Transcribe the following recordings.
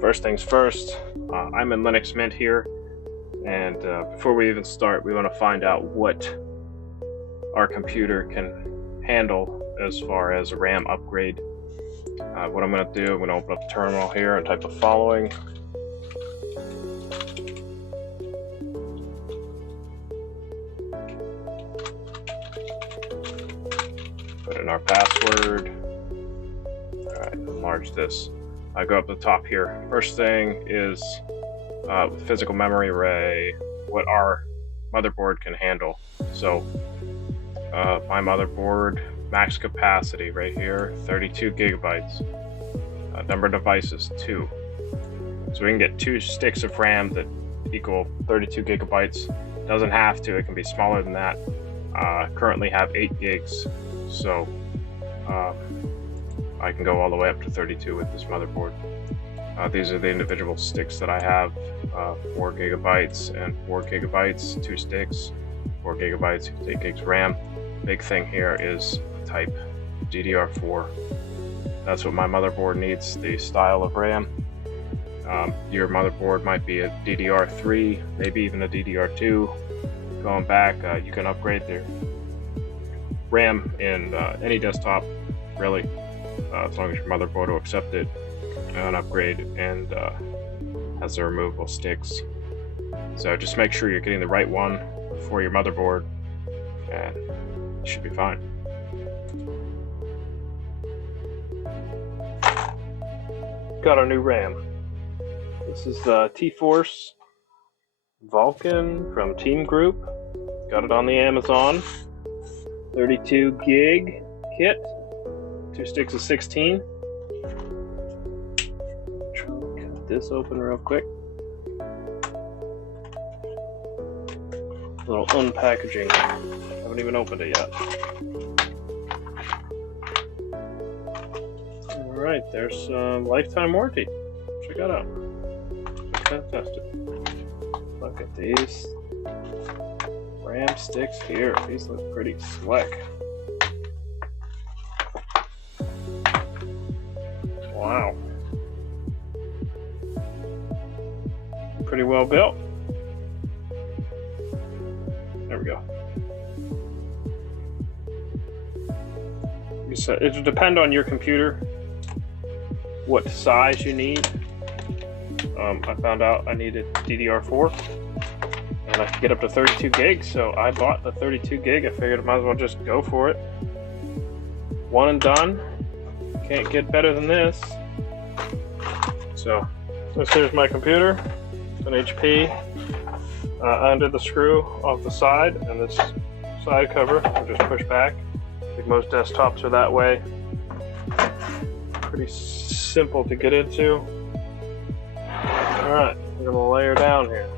First things first, I'm in Linux Mint here, and before we even start, we want to find out what our computer can handle as far as a RAM upgrade. What I'm going to do, I'm going to open up the terminal here and type the following. Put in our password. Alright, enlarge this. I go up the top here. First thing is physical memory array, what our motherboard can handle. So my motherboard max capacity right here, 32 gigabytes. Number of devices, 2. So we can get 2 sticks of RAM that equal 32 gigabytes. Doesn't have to, it can be smaller than that. Currently have 8 gigs, so I can go all the way up to 32 with this motherboard. These are the individual sticks that I have, 4 gigabytes and 4 gigabytes, 2 sticks, 4 gigabytes, 8 gigs RAM. Big thing here is type DDR4. That's what my motherboard needs, the style of RAM. Your motherboard might be a DDR3, maybe even a DDR2. Going back, you can upgrade the RAM in any desktop, really, as long as your motherboard will accept it. An upgrade and has the removable sticks. So just make sure you're getting the right one for your motherboard, and you should be fine. Got our new RAM. This is the T-Force Vulcan from Team Group. Got it on the Amazon. 32 gig kit. 2 sticks of 16. Cut this open real quick. A little unpackaging. Haven't even opened it yet. Alright, there's some lifetime warranty. Check that out. Fantastic. Look at these RAM sticks here. These look pretty slick. Wow. Pretty well built. There we go. It will depend on your computer what size you need. I found out I needed DDR4 and I could get up to 32 gigs, so I bought the 32 gig. I figured I might as well just go for it. One and done. Can't get better than this. So this here's my computer. It's an HP. I undid the screw off the side, and this side cover I'll just push back. I think most desktops are that way. Pretty simple to get into. Alright, we're gonna layer down here.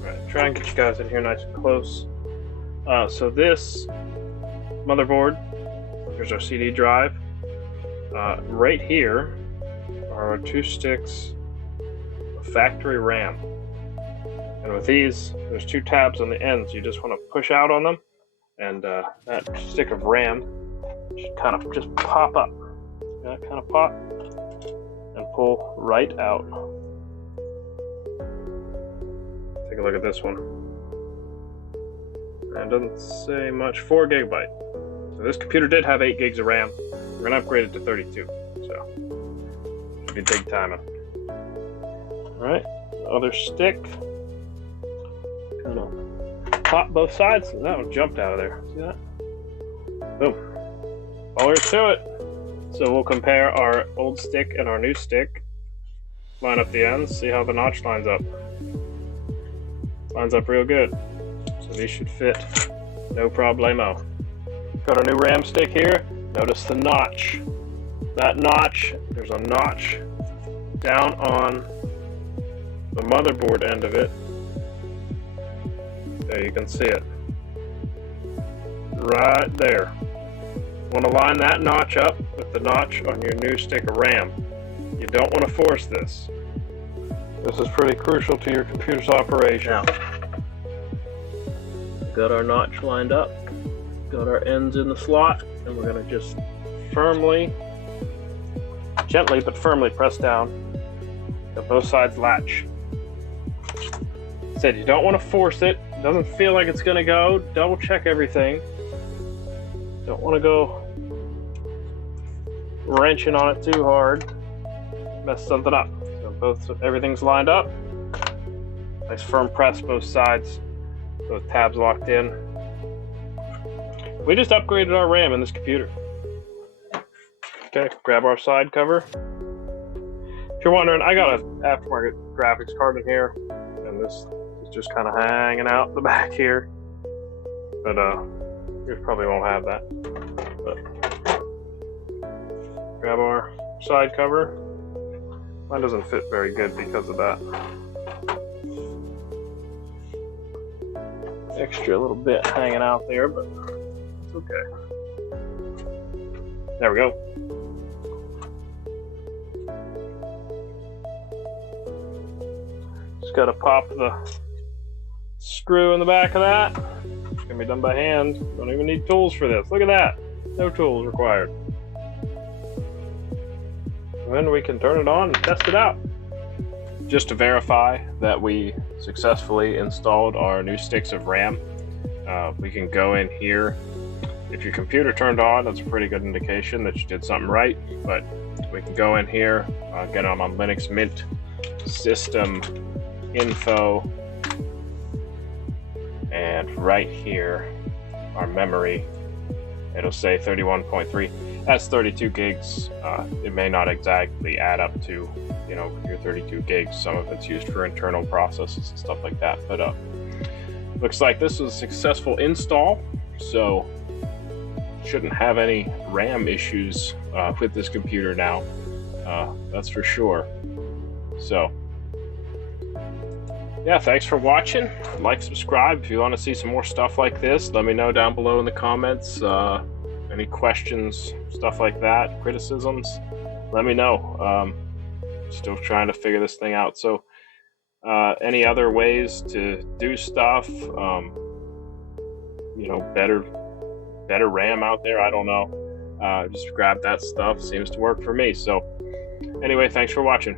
Alright, try and get you guys in here nice and close. So this motherboard, here's our CD drive. Right here are our 2 sticks of factory RAM. And with these, there's 2 tabs on the ends. You just want to push out on them, and that stick of RAM should kind of just pop up. Yeah, kind of pop and pull right out. Take a look at this one. And it doesn't say much. 4 gigabyte. So this computer did have 8 gigs of RAM. We're gonna upgrade it to 32. So should be big timing. Alright, other stick. Kind of pop both sides, and that one jumped out of there. See that? Boom. All there is to it. So we'll compare our old stick and our new stick. Line up the ends, see how the notch lines up. Lines up real good. So these should fit, no problemo. Got our new RAM stick here. Notice the notch. That notch, there's a notch down on the motherboard end of it. There, you can see it. Right there. Want to line that notch up with the notch on your new stick of RAM. You don't want to force this. This is pretty crucial to your computer's operation. Got our notch lined up. Got our ends in the slot, and we're going to just gently but firmly press down Got both sides latch. Said you don't want to force it. It doesn't feel like it's gonna go. Double check everything. Don't want to go wrenching on it too hard. Mess something up. So everything's lined up. Nice firm press both sides. Both tabs locked in. We just upgraded our RAM in this computer. Okay, grab our side cover. If you're wondering, I got an aftermarket graphics card in here, and this is just kind of hanging out in the back here. But you probably won't have that. But grab our side cover. Mine doesn't fit very good because of that. Extra little bit hanging out there, but it's okay. There we go. Just gotta pop the screw in the back of that. It's gonna be done by hand. Don't even need tools for this. Look at that. No tools required. And then we can turn it on and test it out. Just to verify that we successfully installed our new sticks of RAM, we can go in here. If your computer turned on, that's a pretty good indication that you did something right. But we can go in here, get them on Linux Mint system info, and right here, our memory, it'll say 31.3. That's 32 gigs. It may not exactly add up to, your 32 gigs. Some of it's used for internal processes and stuff like that. But looks like this was a successful install, so shouldn't have any RAM issues with this computer now. That's for sure. So, yeah, thanks for watching. Like, subscribe if you want to see some more stuff like this. Let me know down below in the comments. Any questions, stuff like that, criticisms, let me know. Still trying to figure this thing out. So any other ways to do stuff, better RAM out there, I don't know. Just grab that stuff. Seems to work for me. So anyway, thanks for watching.